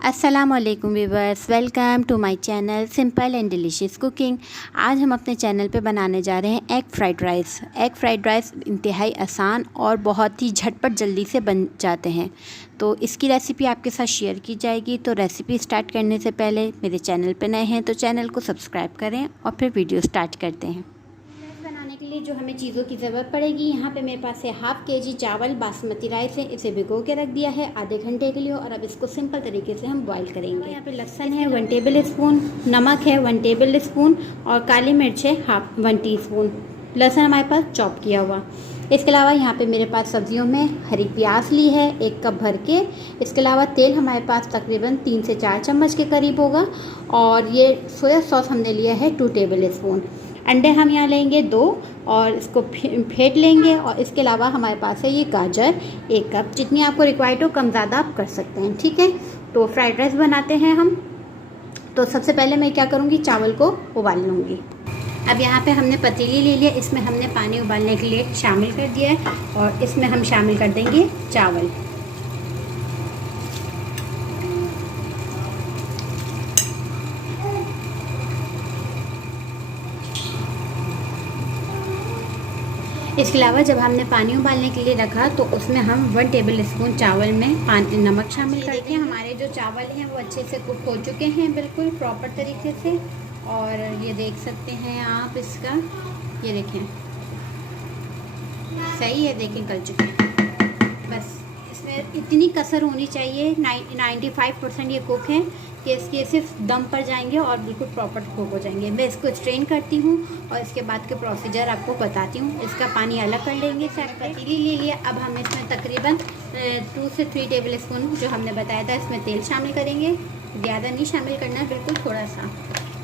अस्सलामुअलैकुम viewers, welcome to my channel simple and delicious cooking. आज हम अपने चैनल पे बनाने जा रहे हैं egg fried rice. Egg fried rice इंतहाई आसान और बहुत ही झटपट जल्दी से बन जाते हैं, तो इसकी रेसिपी आपके साथ शेयर की जाएगी। तो रेसिपी स्टार्ट करने से पहले मेरे चैनल पे नए हैं तो चैनल को सब्सक्राइब करें और फिर वीडियो स्टार्ट करते हैं। बनाने के लिए जो हमें चीज़ों की ज़रूरत पड़ेगी, यहाँ पे मेरे पास है हाफ़ केजी चावल बासमती राइस है। इसे भिगो के रख दिया है आधे घंटे के लिए और अब इसको सिंपल तरीके से हम बॉईल करेंगे। यहाँ पे लहसुन है 1 टेबल स्पून, नमक है 1 टेबल स्पून और काली मिर्च है 1 टीस्पून। लहसुन हमारे पास चॉप किया हुआ। इसके अलावा यहाँ पे मेरे पास सब्जियों में हरी प्याज ली है 1 कप भर के। इसके अलावा तेल हमारे पास तकरीबन 3 से 4 चम्मच के करीब होगा और ये सोया सॉस हमने लिया है 2 टेबल स्पून। अंडे हम यहाँ लेंगे 2 और इसको फेंट लेंगे। और इसके अलावा हमारे पास है ये गाजर 1 कप। जितनी आपको रिक्वायर्ड हो कम ज़्यादा आप कर सकते हैं, ठीक है। तो फ्राइड राइस बनाते हैं हम। तो सबसे पहले मैं क्या करूँगी, चावल को उबाल लूँगी। अब यहाँ पे हमने पतीली ले लिया, इसमें हमने पानी उबालने के लिए शामिल कर दिया है और इसमें हम शामिल कर देंगे चावल। इसके अलावा जब हमने पानी उबालने के लिए रखा तो उसमें हम 1 टेबल स्पून चावल में नमक शामिल करके हमारे जो चावल हैं वो अच्छे से कुक हो चुके हैं, बिल्कुल प्रॉपर तरीके से। और ये देख सकते हैं आप इसका, ये देखें सही है, देखें गल चुके हैं। बस इसमें इतनी कसर होनी चाहिए, 95% ये कुक है कि इसके सिर्फ दम पर जाएंगे और बिल्कुल प्रॉपर कुक हो जाएंगे। मैं इसको स्ट्रेन करती हूँ और इसके बाद के प्रोसीजर आपको बताती हूँ। इसका पानी अलग कर लेंगे। पतीली ले लिया, अब हम इसमें तकरीबन 2 से 3 टेबल स्पून जो हमने बताया था इसमें तेल शामिल करेंगे। ज़्यादा नहीं शामिल करना, बिल्कुल थोड़ा सा,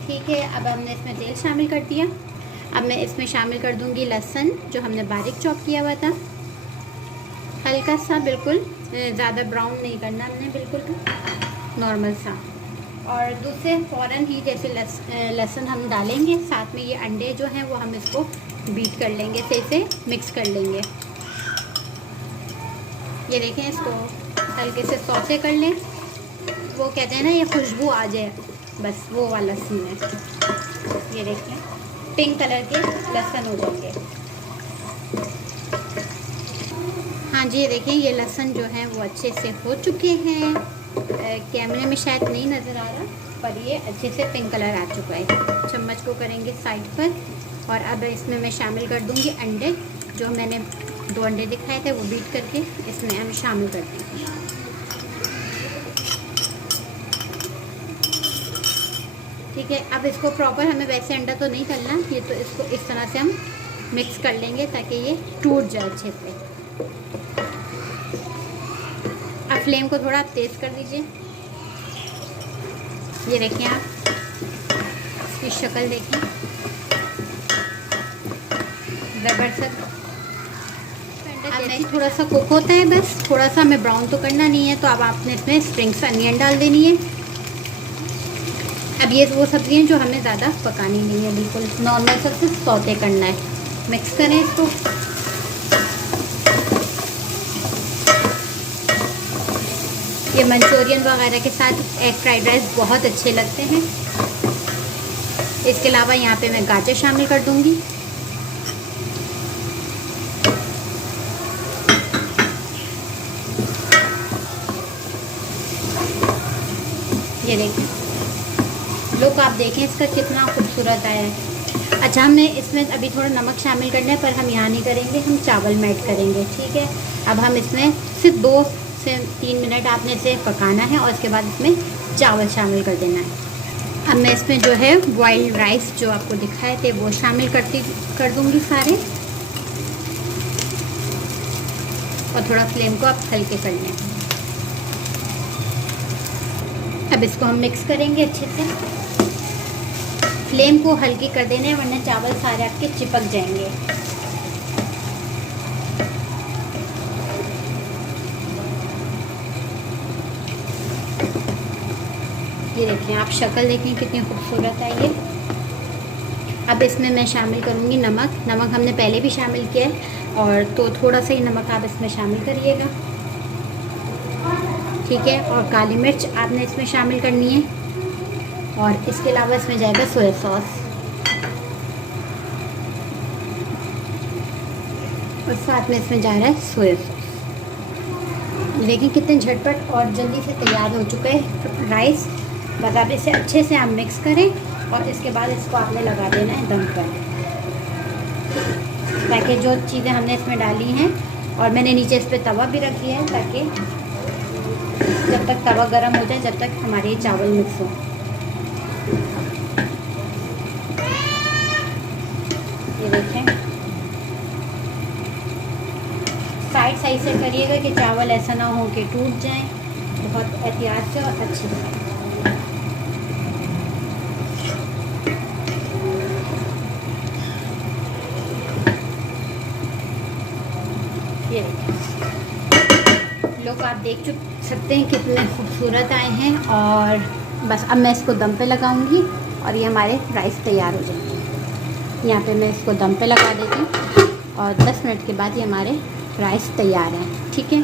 ठीक है। अब हमने इसमें तेल शामिल कर दिया। अब मैं इसमें शामिल कर दूँगी लहसुन जो हमने बारीक चॉप किया हुआ था, हल्का सा, बिल्कुल ज़्यादा ब्राउन नहीं करना हमने, बिल्कुल नॉर्मल सा। और दूसरे फ़ौरन ही जैसे लहसुन हम डालेंगे, साथ में ये अंडे जो हैं वो हम इसको बीट कर लेंगे, से मिक्स कर लेंगे। ये देखें, इसको हल्के से सौते कर लें। वो कहते हैं ना ये खुशबू आ जाए, बस वो वाला सीन है। ये देखें पिंक कलर के लहसुन हो जाएंगे। हाँ जी, ये देखें ये लहसुन जो है वो अच्छे से हो चुके हैं। कैमरे में शायद नहीं नज़र आ रहा पर ये अच्छे से पिंक कलर आ चुका है। चम्मच को करेंगे साइड पर और अब इसमें मैं शामिल कर दूंगी अंडे। जो मैंने 2 अंडे दिखाए थे वो बीट करके इसमें हम शामिल कर देंगे। ठीक है, अब इसको प्रॉपर हमें वैसे अंडा तो नहीं करना, ये तो इसको इस तरह से हम मिक्स कर लेंगे ताकि ये टूट जाए अच्छे से। अब फ्लेम को थोड़ा तेज़ कर दीजिए। ये देखिए आप इसकी शक्ल देखिए, ज़बरदस्त। अब नहीं थोड़ा सा कुक होता है, बस थोड़ा सा, हमें ब्राउन तो करना नहीं है। तो अब आपने इसमें स्प्रिंग्स अनियन डाल देनी है। अब ये वो सब्जियां जो हमें ज़्यादा पकानी नहीं है, बिल्कुल नॉर्मल सबसे सौते करना है। मिक्स करें इसको। ये मंचूरियन वगैरह के साथ एग फ्राइड राइस बहुत अच्छे लगते हैं। इसके अलावा यहाँ पे मैं गाजर शामिल कर दूँगी। ये देखें, लुक आप देखें इसका कितना खूबसूरत आया है। अच्छा, हमें इसमें अभी थोड़ा नमक शामिल करना है पर हम यहाँ नहीं करेंगे, हम चावल में ऐड करेंगे, ठीक है। अब हम इसमें सिर्फ 2 से 3 मिनट आपने इसे पकाना है और इसके बाद इसमें चावल शामिल कर देना है। अब मैं इसमें जो है बॉइल्ड राइस जो आपको दिखाए थे वो शामिल कर दूंगी सारे। और थोड़ा फ्लेम को आप हल्के कर लें। अब इसको हम मिक्स करेंगे अच्छे से। फ्लेम को हल्की कर देना है वरना चावल सारे आपके चिपक जाएंगे। ये देखिए आप शक्ल देखें कितनी खूबसूरत है ये। अब इसमें मैं शामिल करूँगी नमक। नमक हमने पहले भी शामिल किया है और तो थोड़ा सा ही नमक आप इसमें शामिल करिएगा। ठीक है। और काली मिर्च आपने इसमें शामिल करनी है। और इसके अलावा इसमें जाएगा सोया सॉस, और साथ में इसमें जा रहा है सोया सॉस। देखिए कितने झटपट और जल्दी से तैयार हो चुका है राइस। बस आप इसे अच्छे से आप मिक्स करें और इसके बाद इसको आपने लगा देना है दम पर, ताकि जो चीज़ें हमने इसमें डाली हैं, और मैंने नीचे इस पर तवा भी रख दिया है ताकि जब तक तवा गर्म हो जाए जब तक हमारे ये चावल मिक्स हो। ये देखें, साइड साइड से करिएगा कि चावल ऐसा ना हो कि टूट जाएं, बहुत एहतियात से और अच्छे से। ये लोग आप देख सकते हैं कितने खूबसूरत आए हैं। और बस अब मैं इसको दम पे लगाऊंगी और ये हमारे राइस तैयार हो जाएंगे। यहाँ पे मैं इसको दम पे लगा देती हूँ और 10 मिनट के बाद ये हमारे राइस तैयार हैं। ठीक है,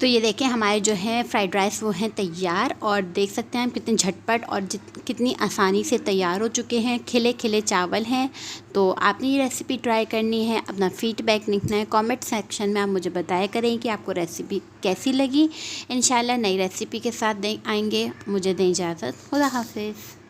तो ये देखें हमारे जो है फ्राइड राइस वो हैं तैयार। और देख सकते हैं हम कितने झटपट और कितनी आसानी से तैयार हो चुके हैं। खिले खिले चावल हैं। तो आपने ये रेसिपी ट्राई करनी है, अपना फीडबैक लिखना है कमेंट सेक्शन में। आप मुझे बताया करें कि आपको रेसिपी कैसी लगी। इंशाल्लाह नई रेसिपी के साथ आएंगे। मुझे दें इजाज़त। खुदा हाफिज़।